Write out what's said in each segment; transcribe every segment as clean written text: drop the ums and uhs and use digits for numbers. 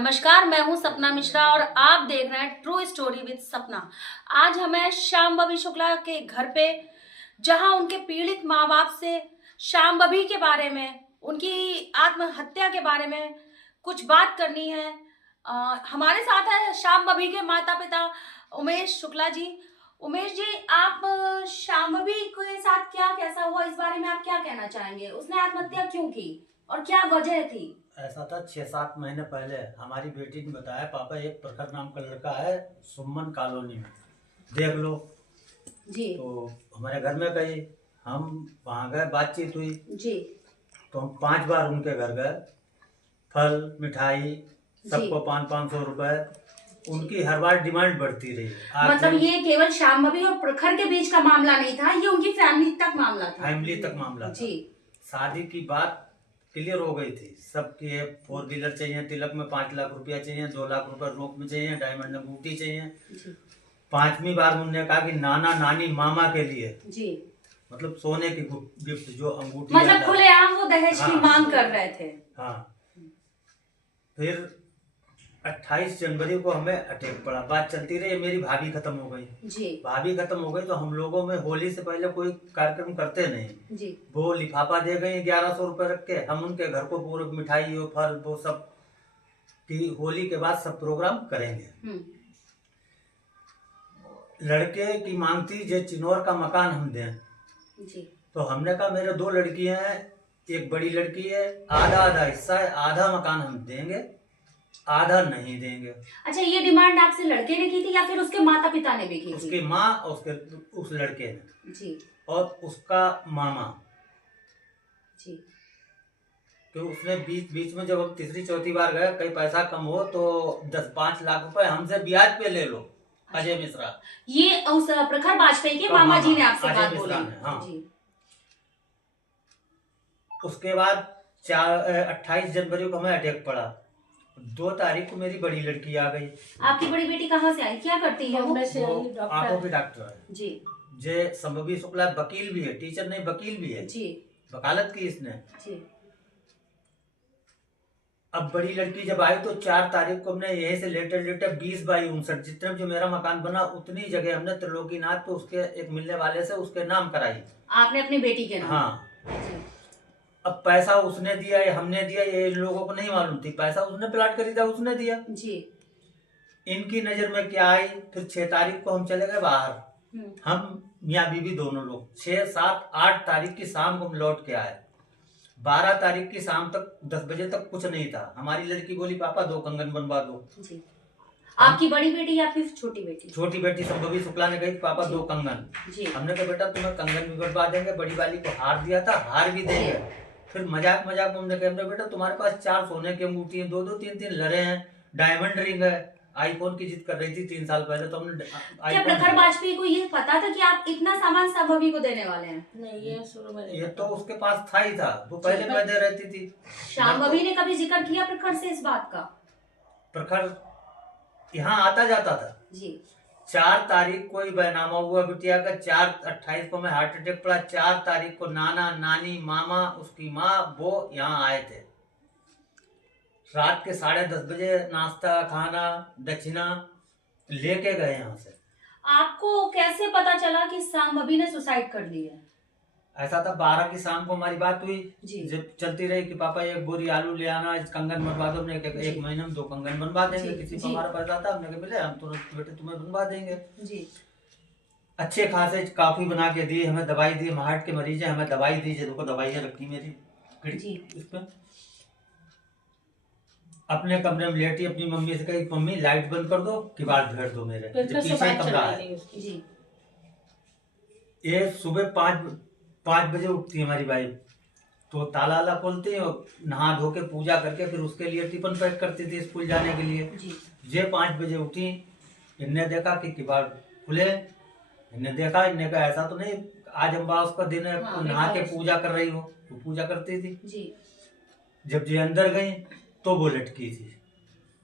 नमस्कार, मैं हूं सपना मिश्रा और आप देख रहे हैं ट्रू स्टोरी विद सपना। आज हमें शांभवी शुक्ला के घर पे, जहां उनके पीड़ित माँ बाप से शांभवी के बारे में, उनकी आत्महत्या के बारे में कुछ बात करनी है। हमारे साथ है शांभवी के माता पिता उमेश शुक्ला जी। उमेश जी, आप शांभवी के साथ क्या कैसा हुआ, इस बारे में आप क्या कहना चाहेंगे? उसने आत्महत्या क्यों की और क्या वजह थी? ऐसा था 6-7 महीने पहले हमारी बेटी ने बताया, पापा एक प्रखर नाम का लड़का है सुमन कॉलोनी में, देख लो जी। तो हमारे घर में गई, हम वहाँ गए, बातचीत हुई जी। तो हम 5 बार उनके घर गए, फल मिठाई सबको 500-500 रुपए, उनकी हर बार डिमांड बढ़ती रही। मतलब ये केवल शांभवी और प्रखर के बीच का मामला नहीं था, ये उनकी फैमिली तक मामला था। फैमिली तक मामला जी। शादी की बात क्लियर हो गई थी सबकी। 4 व्हीलर चाहिए, तिलक में 5 लाख रुपया चाहिए, 2 लाख रुपए रोक में चाहिए, डायमंड अंगूठी चाहिए। 5वीं बार उन्होंने कहा कि नाना नानी मामा के लिए जी, मतलब सोने की गिफ्ट, जो अंगूठी, मतलब खुलेआम वो दहेज की मांग कर रहे थे। हाँ। फिर 28 जनवरी को हमें अटैक पड़ा। बात चलती रही, मेरी भाभी खत्म हो गई जी। भाभी खत्म हो गई तो हम लोगों में होली से पहले कोई कार्यक्रम करते नहीं जी। वो लिफाफा दे गई 1100 रुपए रख के, हम उनके घर को पूरे मिठाई हो फल वो सब की होली के बाद सब प्रोग्राम करेंगे। लड़के की मांग थी जे चिनौर का मकान हम दें जी। तो हमने कहा मेरे 2 लड़कियां हैं, एक बड़ी लड़की है, आधा आधा हिस्सा है, आधा मकान हम देंगे, आधा नहीं देंगे। अच्छा, ये डिमांड आपसे लड़के ने की थी या फिर उसके माता पिता ने भी की थी? उसकी माँ और उस लड़के ने जी, और उसका मामा जी। तो उसने बीच में जब हम तीसरी चौथी बार गए, कहीं पैसा कम हो तो 10-5 लाख रुपए हमसे ब्याज पे ले लो। अजय मिश्रा, ये उस प्रखर वाजपेयी के मामा जी ने आपसे बात बोली? हाँ जी। उसके बाद 28 जनवरी को हमें अटैक पड़ा। 2 तारीख को मेरी बड़ी लड़की आ गई। आपकी बड़ी बेटी कहाँ से आई, क्या करती है? वो आंखों की डॉक्टर है जी। जे शांभवी शुक्ला वकील भी है, टीचर नहीं वकील भी है जी, वकालत की इसने जी। अब बड़ी लड़की जब आई तो 4 तारीख को हमने यहीं से लेटर 20/59 जितने जो मेरा मकान बना उतनी जगह हमने त्रिलोकीनाथ पे उसके एक मिलने वाले से उसके नाम कराई। आपने अपनी बेटी के नाम? हाँ। अब पैसा उसने दिया या हमने दिया ये लोगों को नहीं मालूम थी। पैसा उसने प्लाट खरीदा, उसने दिया जी। इनकी नजर में क्या आई, फिर 6 तारीख को हम चले गए बाहर, हम मियाँ बीवी दोनों लोग। 6, 7, 8 तारीख की शाम को हम लौट के आए। 12 तारीख की शाम तक 10 बजे तक कुछ नहीं था। हमारी लड़की बोली पापा 2 कंगन बनवा दो जी। आपकी बड़ी बेटी या फिर छोटी बेटी? छोटी बेटी शांभवी शुक्ला ने कही पापा 2 कंगन जी। हमने कहा बेटा तुम्हें कंगन भी बनवा देंगे, बड़ी वाली को हार दिया था, हार भी देंगे। फिर मजाक में हमने कहा बेटा तुम्हारे पास 4 सोने की अंगूठी है, 2-2 3-3 लड़े हैं, डायमंड रिंग है, आईफोन की जिद कर रही थी 3 साल पहले। तो हमने क्या प्रखर वाजपेयी को ये पता था कि आप इतना सामान शांभवी को देने वाले हैं? नहीं, ये शुरू में ये तो उसके पास था ही था, वो पहले मैं दे रहती थी। शांभवी ने कभी जिक्र किया प्रखर से इस बात का? प्रखर यहाँ आता जाता था जी। 4 तारीख को ही बैनामा हुआ बिटिया का, 28 को मैं हार्ट अटैक पड़ा। 4 तारीख को नाना नानी मामा उसकी माँ वो यहाँ आए थे। रात के 10:30 बजे नाश्ता खाना दक्षिणा लेके गए यहाँ से। आपको कैसे पता चला कि शांभवी ने सुसाइड कर ली है? ऐसा था 12 की शाम को हमारी बात हुई जी। जब चलती रही कि पापा 1 बोरी आलू ले आना, कंगन बनवा दो। हमने कहा 1 महीने में 2 कंगन बनवा देंगे, किसी को हमारा पैसा था, हमने कहा बोले हम तुरंत बेटे तुम्हें बनवा देंगे जी। अच्छे खासे काफी बना के दिए, हमें दवाई दी, हार्ट के मरीज है, हमें दवाई दी, देखो दवाइयाँ रखी मेरी जी। इसमें अपने कमरे में लेटी अपनी मम्मी से कही मम्मी लाइट बंद कर दो, किवाड़ भेड़ दो मेरे पीछे कमरा है जी। ये सुबह 5 बजे उठती है हमारी वाइफ, तो ताला वाला खोलती है और नहा धो के पूजा करके फिर उसके लिए टिफिन पैक करती थी स्कूल जाने के लिए जी। ये 5 बजे उठी, इनने देखा कि किवाड़ खुले, इनने देखा, इनने कहा ऐसा तो नहीं आज अमावस का दिन है, हाँ, नहा के पूजा कर रही हो, तो पूजा करती थी जी। जब ये अंदर गई तो वो लटकी थी,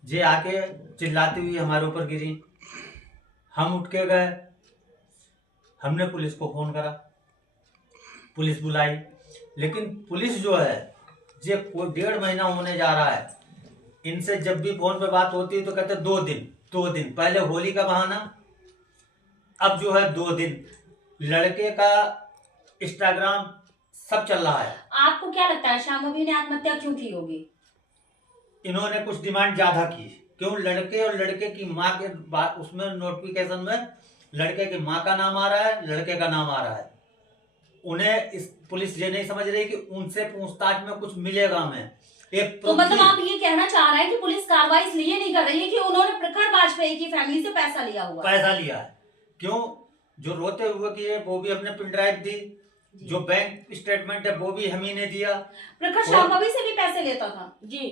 जे आके चिल्लाती हुई हमारे ऊपर गिरी। हम उठ के गए, हमने पुलिस को फोन करा, पुलिस बुलाई, लेकिन पुलिस जो है जे कोई 1.5 महीना होने जा रहा है, इनसे जब भी फोन पे बात होती है तो कहते 2 दिन पहले होली का बहाना, अब जो है 2 दिन। लड़के का इंस्टाग्राम सब चल रहा है। आपको क्या लगता है श्याम बभी ने आत्महत्या क्यों की होगी? इन्होंने कुछ डिमांड ज्यादा की। क्यों? लड़के और लड़के की माँ के उसमें नोटिफिकेशन में लड़के की माँ का नाम आ रहा है, लड़के का नाम आ रहा है। उन्हें इस पुलिस ये नहीं समझ रही कि उनसे पूछताछ में कुछ मिलेगा हमें। तो मतलब आप ये कहना चाह रहे हैं कि पुलिस कार्रवाई इसलिए नहीं कर रही है कि उन्होंने प्रखर वाजपेयी की फैमिली से पैसा लिया हुआ है? पैसा लिया है। क्यों? जो रोते हुए किए वो भी अपने पिन ड्राइव दी, जो बैंक स्टेटमेंट है वो भी हम ही ने दिया। प्रखर श्याम बभी से भी पैसे लेता था जी,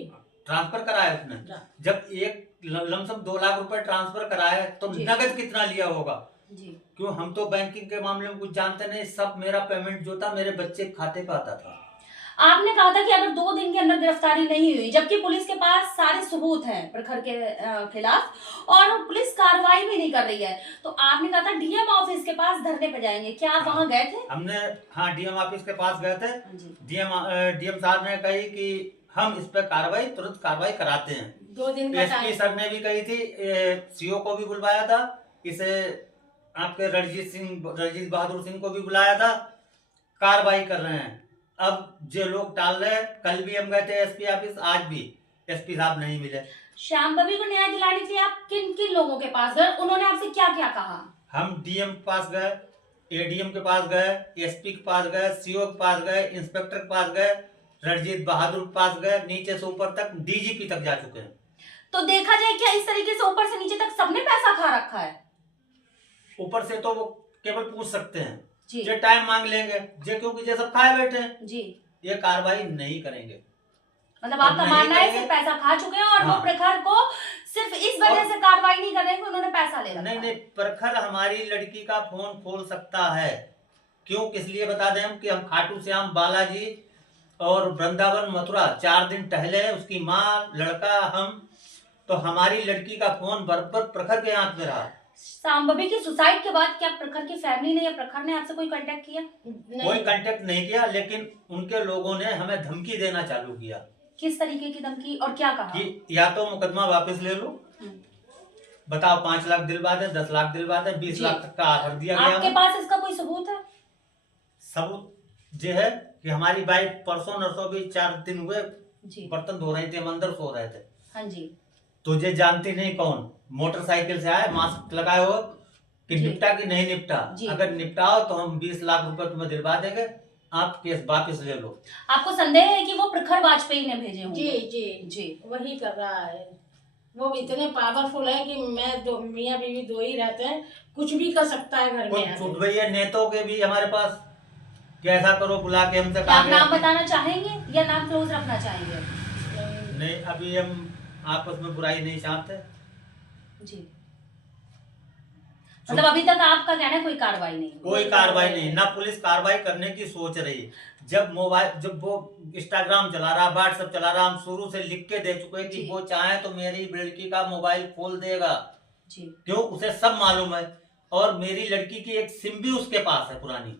ट्रांसफर कराया उसने। जब एक लमसम 2 लाख रुपए ट्रांसफर कराया तो नगद कितना लिया होगा जी? क्यों? हम तो बैंकिंग के मामले में कुछ जानते नहीं। सब मेरा पेमेंट जो था मेरे बच्चे के खाते पे आता था। आपने कहा था कि अगर 2 दिन के अंदर गिरफ्तारी नहीं हुई, जबकि पुलिस के पास सारे सबूत हैं प्रखर के खिलाफ और पुलिस कार्रवाई भी नहीं कर रही है, तो आपने कहा था डीएम ऑफिस के पास धरने पे जाएंगे। क्या आप वहां गए थे? हमने, हाँ, डीएम ऑफिस के पास गए थे। डीएम साहब ने कही कि हम इस पे तुरंत कार्रवाई कराते हैं। 2 दिन का एसपी सर ने भी कही थी, सीओ को भी बुलवाया था, इसे आपके रणजीत बहादुर सिंह को भी बुलाया था। कार्रवाई कर रहे हैं। अब जो लोग टाल रहे हैं, कल भी हम गए थे एसपी ऑफिस, आज भी एसपी साहब नहीं मिले। श्याम बभी को न्याय दिलाने के लिए आप किन किन लोगों के पास गए? उन्होंने आपसे क्या क्या कहा? हम डीएम के पास गए, एडीएम के पास गए, एसपी के पास गए, सीओ के पास गए, इंस्पेक्टर के पास गए, रणजीत बहादुर के पास गए, नीचे से ऊपर तक डीजीपी तक जा चुके हैं। तो देखा जाए क्या इस तरीके से ऊपर से नीचे तक सबने पैसा खा रखा है? ऊपर से तो वो केवल पूछ सकते हैं, जो टाइम मांग लेंगे, जो क्योंकि जो सब खाए बैठे हैं जी, ये कार्रवाई नहीं करेंगे। मतलब आपका मानना है सिर्फ पैसा खा चुके हैं और हाँ। वो प्रखर को सिर्फ इस वजह से कार्रवाई नहीं कर रहे हैं कि उन्होंने पैसा ले रखा है। नहीं, प्रखर हमारी लड़की का फोन खोल सकता है। क्यों? किस लिए बता दें हम कि हम खाटू श्याम, बालाजी और वृंदावन, मथुरा 4 दिन टहले, उसकी माँ, लड़का, हम, तो हमारी लड़की का फोन बरबर प्रखर के हाथ में रहा। श्याम बभी की सुसाइड के बाद क्या प्रखर की फैमिली ने या प्रखर ने आपसे कोई कांटेक्ट किया? कोई कांटेक्ट नहीं किया, लेकिन उनके लोगों ने हमें धमकी देना चालू किया। किस तरीके की धमकी और क्या कहा? कि या तो मुकदमा वापस ले लो, बताओ 5 लाख दिलवा दे, 10 लाख दिलवा दे, 20 लाख तक का ऑफर दिया गया। आपके पास इसका कोई सबूत है? सबूत ये है कि हमारी बाइक परसों नरसों भी 4 दिन हुए बर्तन धो रहे थे, हम अंदर सो रहे थे। हाँ जी। तुझे जानती नहीं कौन, मोटरसाइकिल से आए, मास्क लगाए हो कि निपटा कि नहीं निपटा। अगर निपटाओ तो हम 20 लाख रुपए तुम्हें दिलवा देंगे, आप केस वापस ले लो। आपको संदेह है कि वो प्रखर वाजपेयी ने भेजे होंगे? जी जी जी, वही कर रहा है। वो इतने पावरफुल है कि मियाँ बीवी 2 ही रहते हैं, कुछ भी कर सकता है घर में। छूट भैया नेताओं के भी हमारे पास, कैसा करो बुला के हमसे। आप नाम बताना चाहेंगे या नाम क्लोज रखना चाहेंगे? नहीं, अभी हम आपस में बुराई नहीं चाहते जी। मतलब अभी तक आपका कहना है कोई कार्रवाई नहीं? कोई कार्रवाई नहीं, ना पुलिस कार्रवाई करने की सोच रही है। जब वो इंस्टाग्राम चला रहा, व्हाट्सएप चला रहा, हम शुरू से लिख के दे चुके हैं कि वो चाहे तो मेरी लड़की का मोबाइल खोल देगा जी। क्यों? उसे सब मालूम है, और मेरी लड़की की एक सिम भी उसके पास है पुरानी।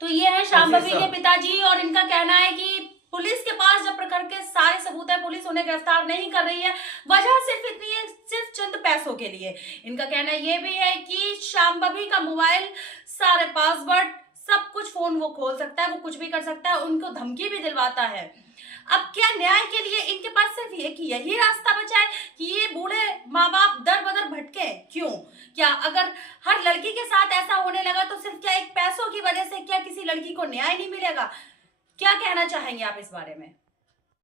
तो ये है श्याम बभी के पिताजी, और इनका कहना है कि पुलिस के पास जब प्रखर के सारे सबूत है, पुलिस उन्हें गिरफ्तार नहीं कर रही है, वजह सिर्फ इतनी है, सिर्फ चंद पैसों के लिए। इनका कहना ये भी है कि श्याम बभी का मोबाइल, सारे पासवर्ड, सब कुछ फोन वो खोल सकता है, वो कुछ भी कर सकता है, उनको धमकी भी दिलवाता है। अब क्या न्याय के लिए इनके पास सिर्फ यही रास्ता बचा है कि ये बूढ़े माँ बाप दर बदर भटके? क्यों? क्या अगर हर लड़की के साथ ऐसा होने लगा तो सिर्फ क्या एक पैसों की वजह से क्या किसी लड़की को न्याय नहीं मिलेगा? क्या कहना चाहेंगे आप इस बारे में?